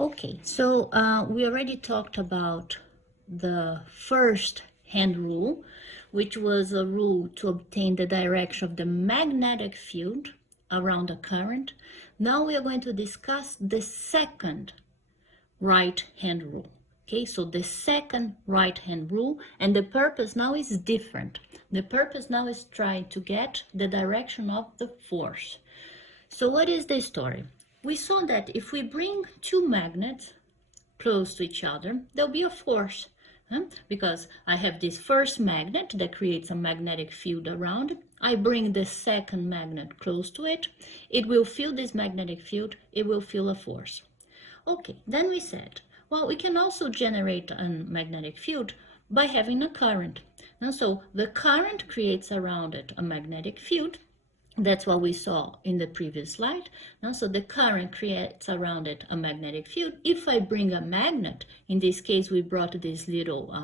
Okay, so we already talked about the first hand rule, which was a rule to obtain the direction of the magnetic field around a current. Now we are going to discuss the second right hand rule. Okay, so the second right hand rule, and the purpose now is different. The purpose now is trying to get the direction of the force. So what is the story? We saw that if we bring two magnets close to each other, there'll be a force, because I have this first magnet that creates a magnetic field around it. I bring the second magnet close to it. It will feel this magnetic field. It will feel a force. Okay, then we said, well, we can also generate a magnetic field by having a current. And so the current creates around it a magnetic field. That's what we saw in the previous slide. Now, so the current creates around it a magnetic field. If I bring a magnet, in this case, we brought these little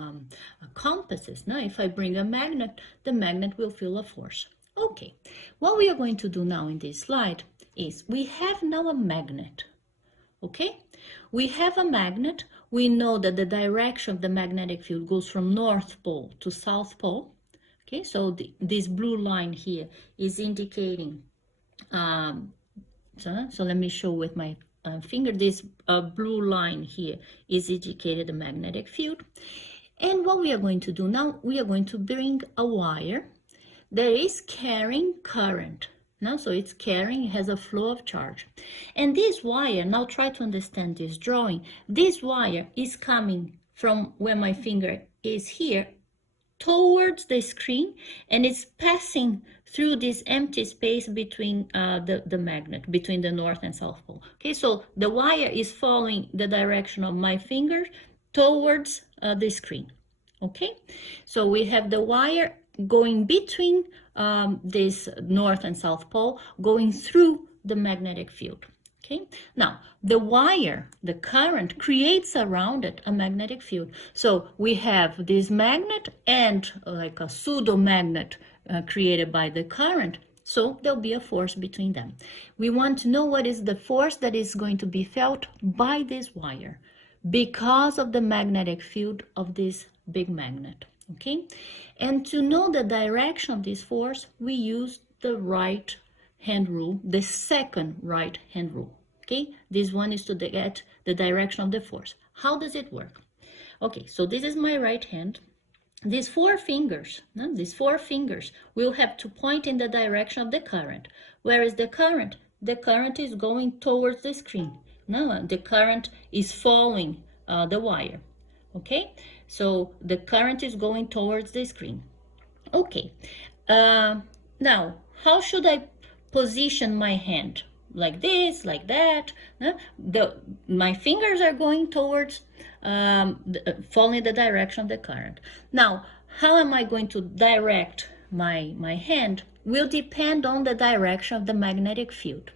compasses. Now, if I bring a magnet, the magnet will feel a force. Okay, what we are going to do now in this slide is we have now a magnet. Okay, we have a magnet. We know that the direction of the magnetic field goes from North Pole to South Pole. Okay, so this blue line here is indicating, so let me show with my finger, this blue line here is indicating the magnetic field. And what we are going to do now, we are going to bring a wire that is carrying current. Now, so it's carrying, it has a flow of charge. And this wire, now try to understand this drawing, this wire is coming from where my finger is here towards the screen, and it's passing through this empty space between the magnet, between the North and South Pole. Okay, so the wire is following the direction of my finger towards the screen. Okay, so we have the wire going between this North and South Pole, going through the magnetic field. Okay, now the wire, the current creates around it a magnetic field. So we have this magnet and like a pseudo magnet created by the current. So there'll be a force between them. We want to know what is the force that is going to be felt by this wire because of the magnetic field of this big magnet. Okay, and to know the direction of this force, we use the right hand rule, the second right hand rule. Okay, this one is to get the direction of the force. How does it work? Okay, so this is my right hand. These four fingers will have to point in the direction of the current. Where is the current? The current is going towards the screen. Now the current is following the wire. Okay, so the current is going towards the screen. Okay, now how should I position my hand? Like this, like that. My fingers are going towards, following the direction of the current. Now, how am I going to direct my hand will depend on the direction of the magnetic field.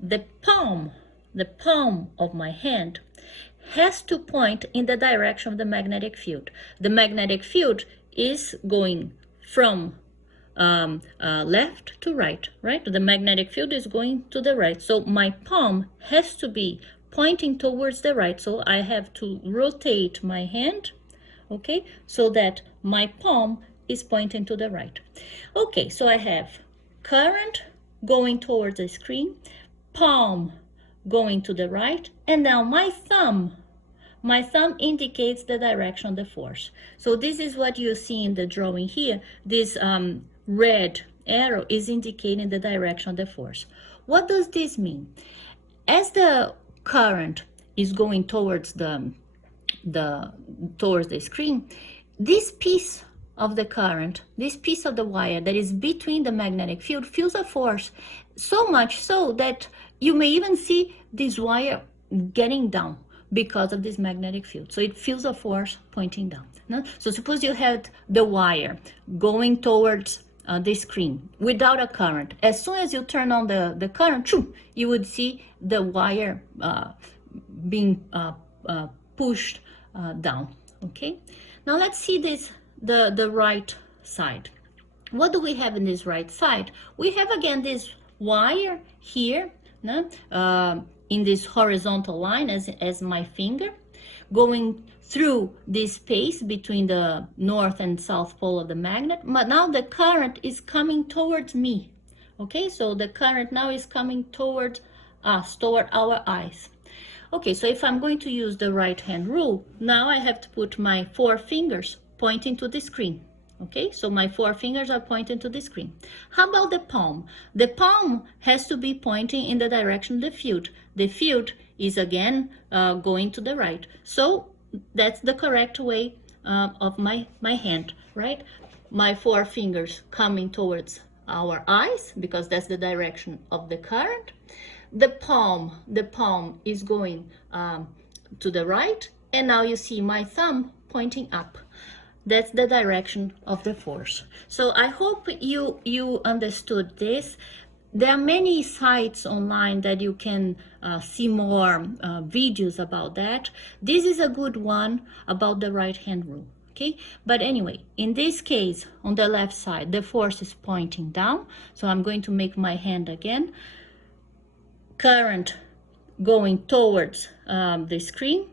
The palm of my hand has to point in the direction of the magnetic field. The magnetic field is going from left to right, right? The magnetic field is going to the right. So my palm has to be pointing towards the right. So I have to rotate my hand, okay, so that my palm is pointing to the right. Okay, so I have current going towards the screen, palm going to the right, and now my thumb indicates the direction of the force. So this is what you see in the drawing here. This red arrow is indicating the direction of the force. What does this mean? As the current is going towards the screen, this piece of the current, this piece of the wire that is between the magnetic field feels a force, so much so that you may even see this wire getting down because of this magnetic field. So it feels a force pointing down. No? So suppose you had the wire going towards the screen without a current. As soon as you turn on the current, you would see the wire being pushed down. Okay, now let's see the right side. What do we have in this right side? We have again this wire here, no? in this horizontal line as my finger, going through this space between the north and south pole of the magnet. But now the current is coming towards me. Okay, so the current now is coming towards us, toward our eyes. Okay, so if I'm going to use the right hand rule, now I have to put my 4 fingers pointing to the screen. Okay, so my 4 fingers are pointing to the screen. How about the palm? The palm has to be pointing in the direction of the field. The field is again going to the right. So that's the correct way of my hand, right? My 4 fingers coming towards our eyes because that's the direction of the current. The palm is going to the right, and now you see my thumb pointing up. That's the direction of the force. So I hope you understood this. There are many sites online that you can see more videos about that. This is a good one about the right hand rule. Okay, but anyway, in this case, on the left side, the force is pointing down. So I'm going to make my hand again. Current going towards the screen,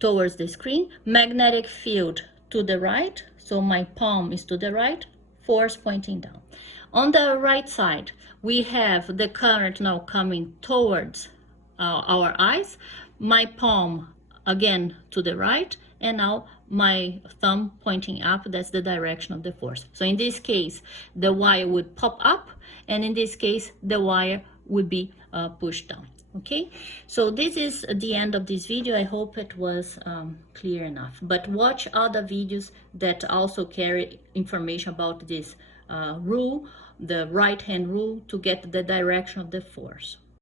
towards the screen. Magnetic field to the right, so my palm is to the right, force pointing down. On the right side, we have the current now coming towards our eyes. My palm again to the right, and now my thumb pointing up. That's the direction of the force. So in this case, the wire would pop up, and in this case, the wire would be pushed down. Okay, so this is the end of this video. I hope it was clear enough, but watch other videos that also carry information about this rule, the right hand rule, to get the direction of the force.